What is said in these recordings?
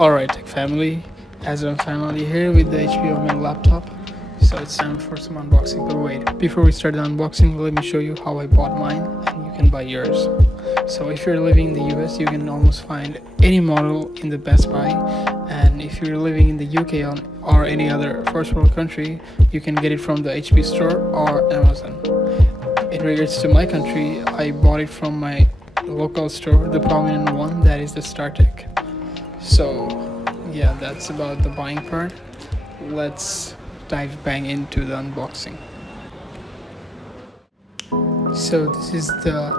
Alright, tech family, as I'm finally here with the HP Omen laptop, so it's time for some unboxing. But wait, before we start the unboxing, let me show you how I bought mine and you can buy yours. So if you're living in the US, you can almost find any model in the Best Buy, and if you're living in the UK or any other first world country, you can get it from the HP store or Amazon. In regards to my country, I bought it from my local store, the prominent one, that is the stech. So yeah, that's about the buying part. Let's dive bang into the unboxing. So this is the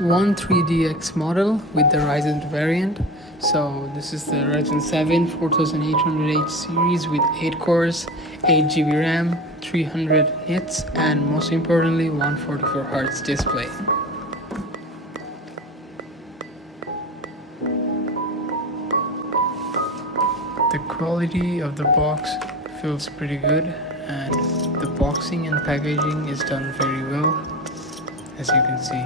13DX model with the Ryzen variant. So this is the Ryzen 7 4800H series with 8 cores, 8GB RAM, 300 nits, and most importantly 144Hz display. The quality of the box feels pretty good, and the boxing and packaging is done very well, as you can see.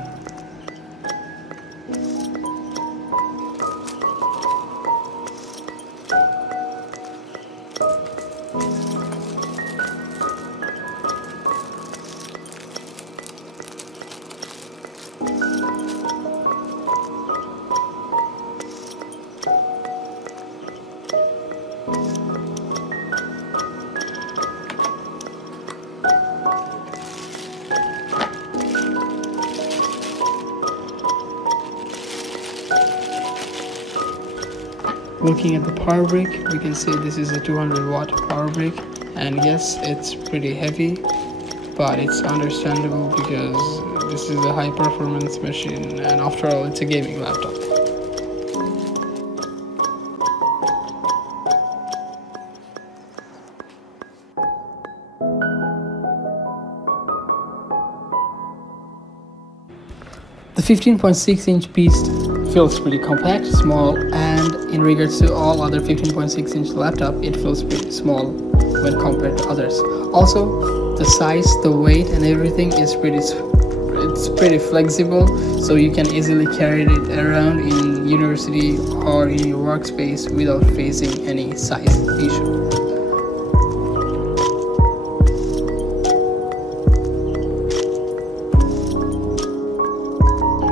Looking at the power brick, we can see this is a 200 watt power brick, and yes, it's pretty heavy, but it's understandable because this is a high performance machine, and after all, it's a gaming laptop. The 15.6-inch piece feels pretty compact, small, and in regards to all other 15.6-inch laptop, it feels pretty small when compared to others. Also, the size, the weight, and everything is pretty flexible, so you can easily carry it around in university or in your workspace without facing any size issue.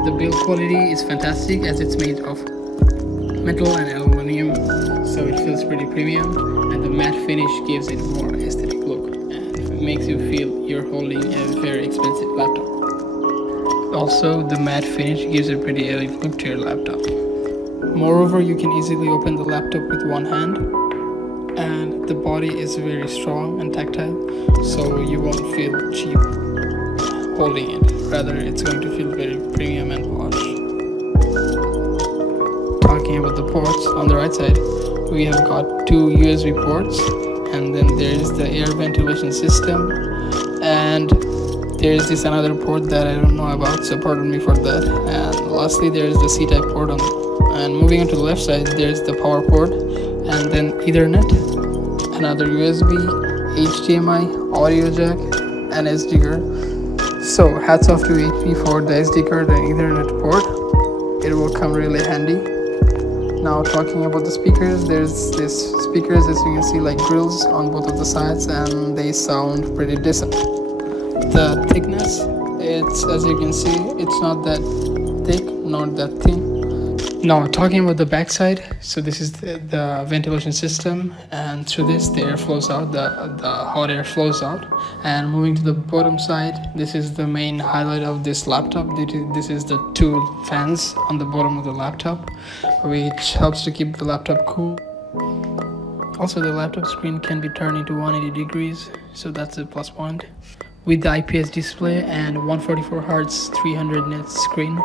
The build quality is fantastic as it's made of metal and aluminum, so it feels pretty premium, and the matte finish gives it a more aesthetic look and makes you feel you're holding a very expensive laptop. Also, the matte finish gives a pretty elite look to your laptop. Moreover, you can easily open the laptop with one hand, and the body is very strong and tactile, so you won't feel cheap holding it. Rather, it's going to feel very premium and posh. Talking about the ports, on the right side we have got two USB ports, and then there is the air ventilation system, and there is this another port that I don't know about, so pardon me for that. And lastly, there is the C-type port and moving on to the left side, there is the power port, and then Ethernet, another USB, HDMI, audio jack, and SD card. So hats off to HP for the SD card and Ethernet port. It will come really handy. Now talking about the speakers, there's this speakers, as you can see, like grills on both of the sides, and they sound pretty decent. The thickness, it's, as you can see, it's not that thick, not that thin. Now talking about the back side, so this is the ventilation system, and through this the air flows out, the hot air flows out. And moving to the bottom side, this is the main highlight of this laptop. This is the two fans on the bottom of the laptop, which helps to keep the laptop cool. Also, the laptop screen can be turned into 180 degrees, so that's a plus point. With the IPS display and 144Hz 300 nits screen,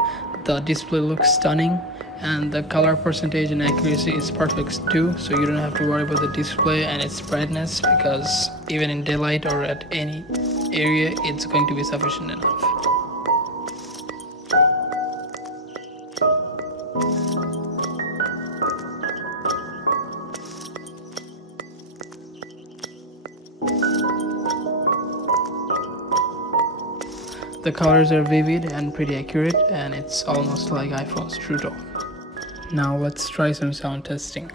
the display looks stunning, and the color percentage and accuracy is perfect too, so you don't have to worry about the display and its brightness, because even in daylight or at any area, it's going to be sufficient enough. The colors are vivid and pretty accurate, and it's almost like iPhone's true tone. Now let's try some sound testing.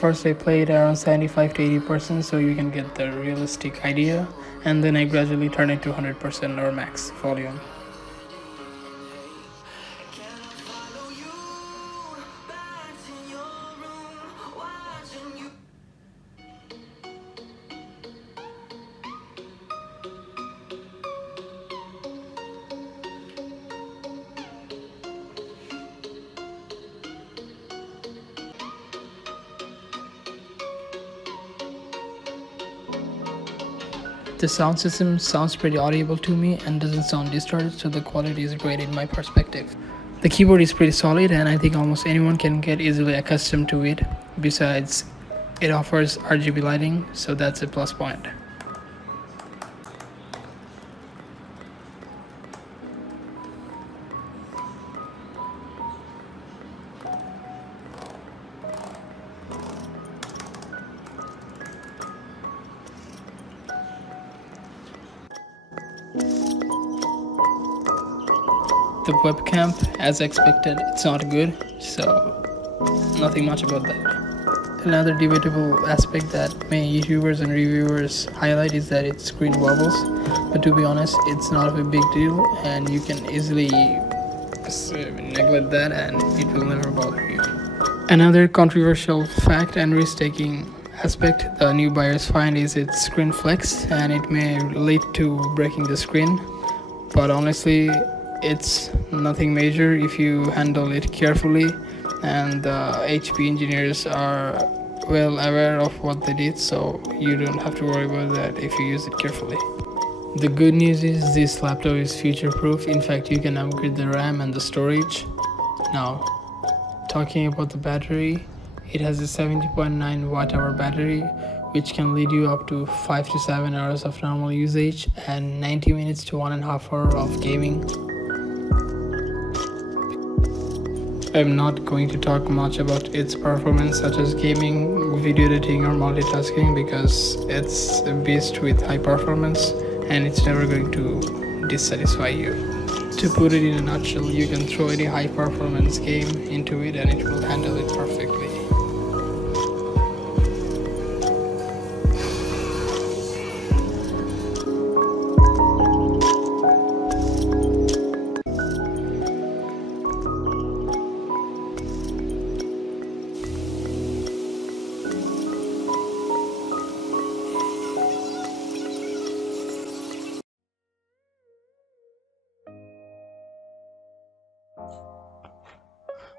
First I played around 75 to 80% so you can get the realistic idea, and then I gradually turn it to 100% or max volume. The sound system sounds pretty audible to me and doesn't sound distorted, so the quality is great in my perspective. The keyboard is pretty solid and I think almost anyone can get easily accustomed to it. Besides, it offers RGB lighting, so that's a plus point. The webcam, as expected, it's not good, so nothing much about that. Another debatable aspect that many YouTubers and reviewers highlight is that its screen wobbles, but to be honest, it's not a big deal and you can easily neglect that and it will never bother you. Another controversial fact and risk-taking aspect the new buyers find is its screen flex, and it may lead to breaking the screen, but honestly it's nothing major if you handle it carefully, and the HP engineers are well aware of what they did, so you don't have to worry about that if you use it carefully. The good news is this laptop is future proof. In fact, you can upgrade the RAM and the storage. Now, talking about the battery, it has a 70.9 watt-hour battery, which can lead you up to 5 to 7 hours of normal usage and 90 minutes to 1.5 hours of gaming. I'm not going to talk much about its performance such as gaming, video editing or multitasking, because it's a beast with high performance and it's never going to dissatisfy you. To put it in a nutshell, you can throw any high performance game into it and it will handle it perfectly.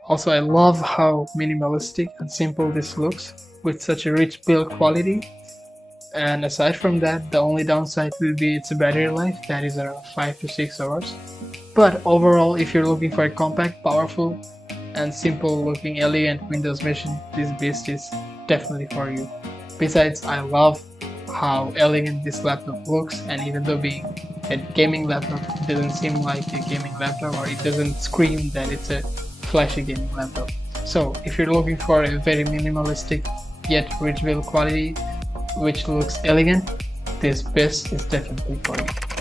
Also, I love how minimalistic and simple this looks with such a rich build quality. And aside from that, the only downside will be its battery life, that is around 5 to 6 hours. But overall, if you're looking for a compact, powerful and simple looking elegant Windows machine, this beast is definitely for you. Besides, I love how elegant this laptop looks, and even though being a gaming laptop, it doesn't seem like a gaming laptop, or it doesn't scream that it's a flashy gaming laptop. So if you're looking for a very minimalistic yet rich build quality which looks elegant, this beast is definitely for you.